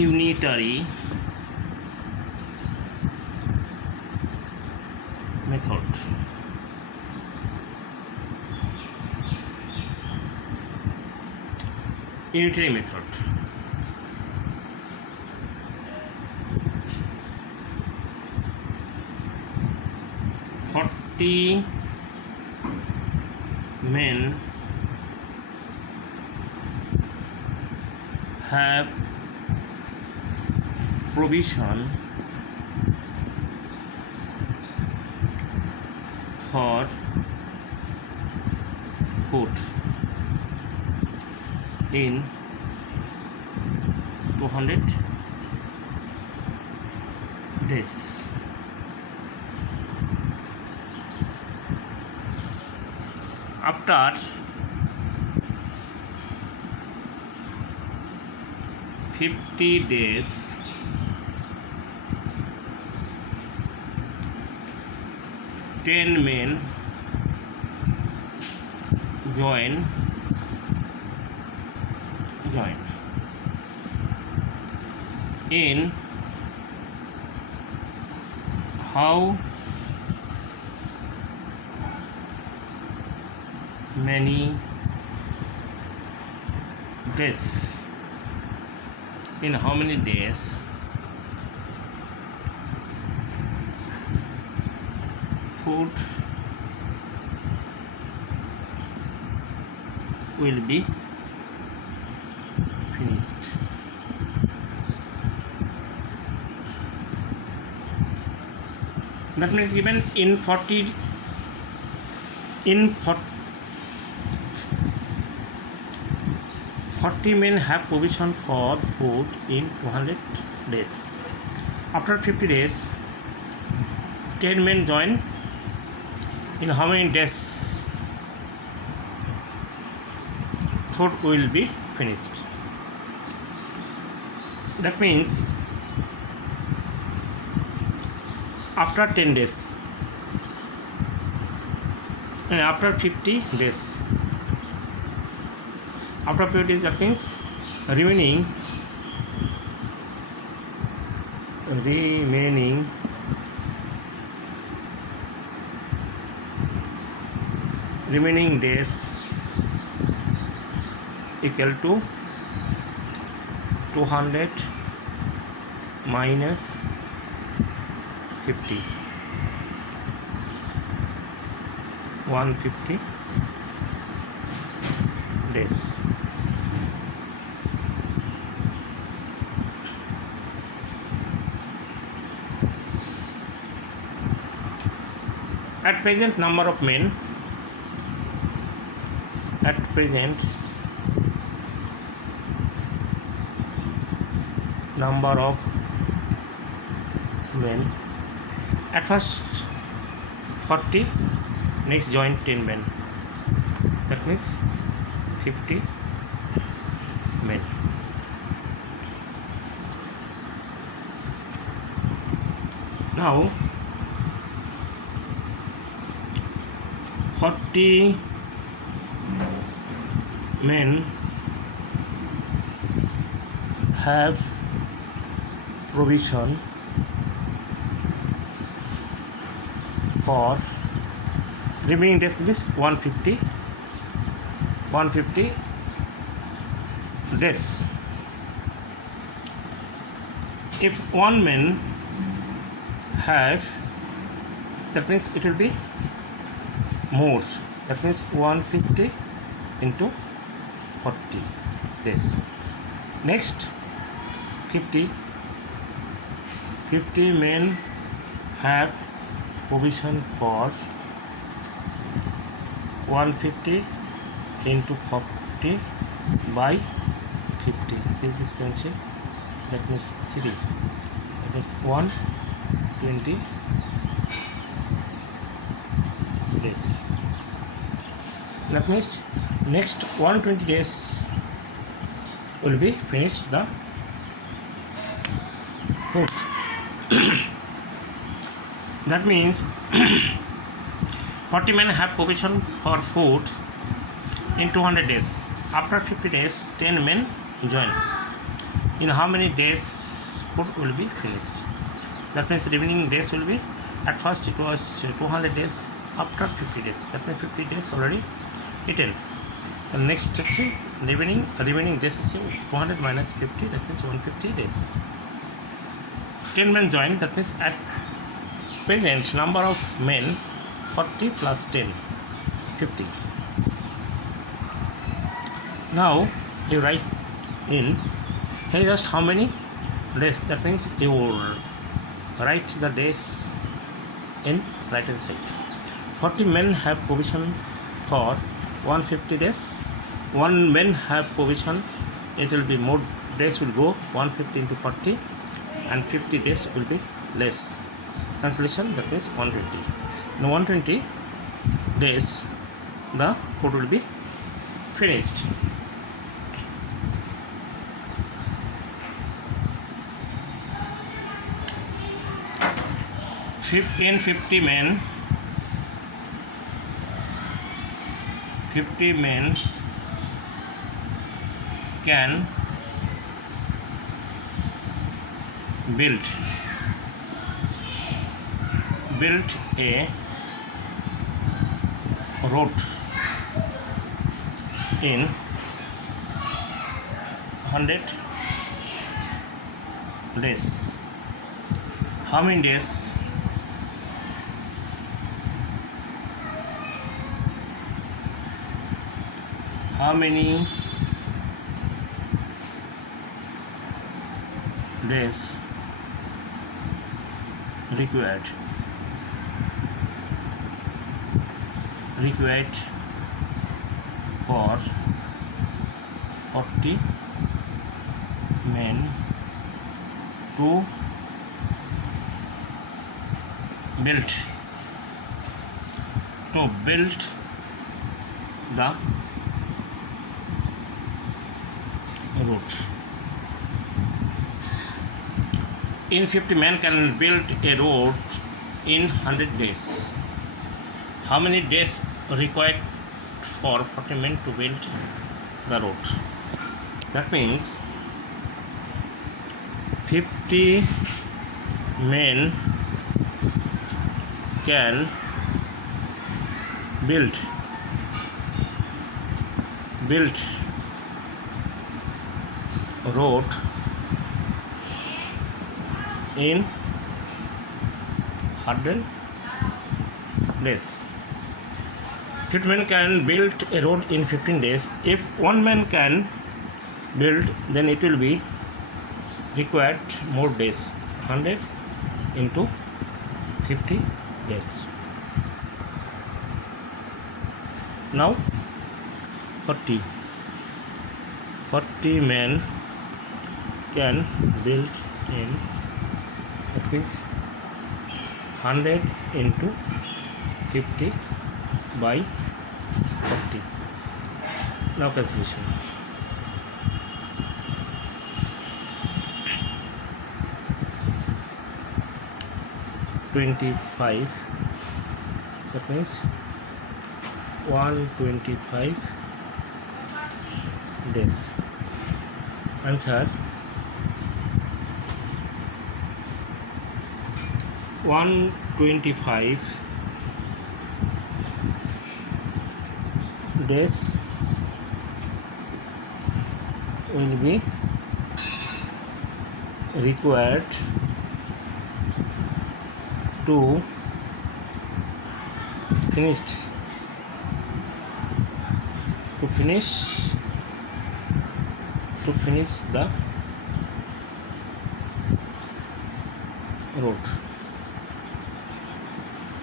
unitary method. Unitary method. The men have provision for food in 200 days. After 50 days, ten men join. In how many days? In how many days food will be finished? That means given in 40 men have provision for food in 200 days. After 50 days, 10 men join. In how many days food will be finished? That means after 10 days, after 50 days. After 50 days, that means remaining days equal to 200 minus 50, 150 days. At present number of men, at present number of men, at first 40, next join 10 men, that means 50 men. Now 40 men have provision for remaining days, means 150 days. If one man have, that means it will be more, that means 150 into 40 days. Next 50 men have provision for 150 into 40 by 50. This cancel, that means 3, that means 120 days. That means next 120 days will be finished the food. That means 40 men have provision for food in 200 days. After 50 days, 10 men join. In how many days food will be finished? That means remaining days will be, at first it was 200 days, after 50 days, that means 50 days already eaten. The next remaining days is 200 minus 50, that means 150 days. 10 men join, that means at present number of men 40 plus 10, 50. Now you write in here just how many days, that means you write the days in right hand side. 40 men have provision for 150 days. 1 men have provision, it will be more days will go 150 into 40 and 50 days will be less. Translation, that means 120. In 120 days the food will be finished. In 50 men can build a road in 100 days. How many days? How many days required for 40 men to build the road? In 50 men can build a road in 100 days. How many days required for 40 men to build the road? That means 50 men can build road in 100 days. 50 men can build a road in 15 days. If 1 man can build, then it will be required more days. 100 into 50 days. Now 40 men can build in, that means 100 into 50 by 40. Now cancellation. $25, that means 125 days. Answer 125 days will be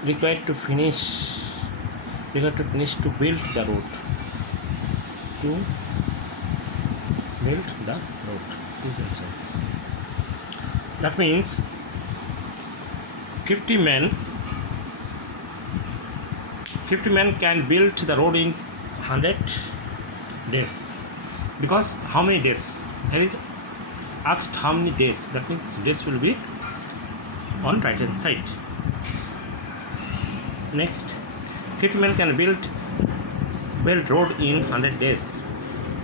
required to finish the road. Required to build the road. That means 50 men can build the road in 100 days. Because how many days? There is asked how many days. That means days will be on right hand side. Next, 50 men can build road in 100 days.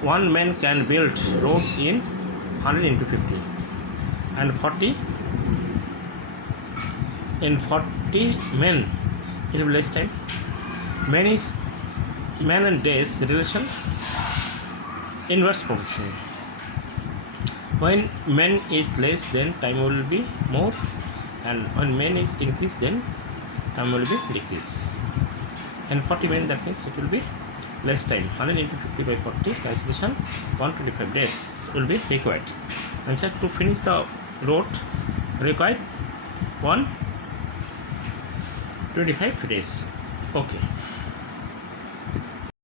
1 man can build road in 100 into 50, and 40 in 40 men, it will be less time. Man and days relation inverse proportion. When men is less, then time will be more, and when men is increase, then time will be decrease. And 40 men, that means it will be less time. 100 into 50 by 40, cancellation 125 days will be required. And so to finish the road required 125 days. Okay.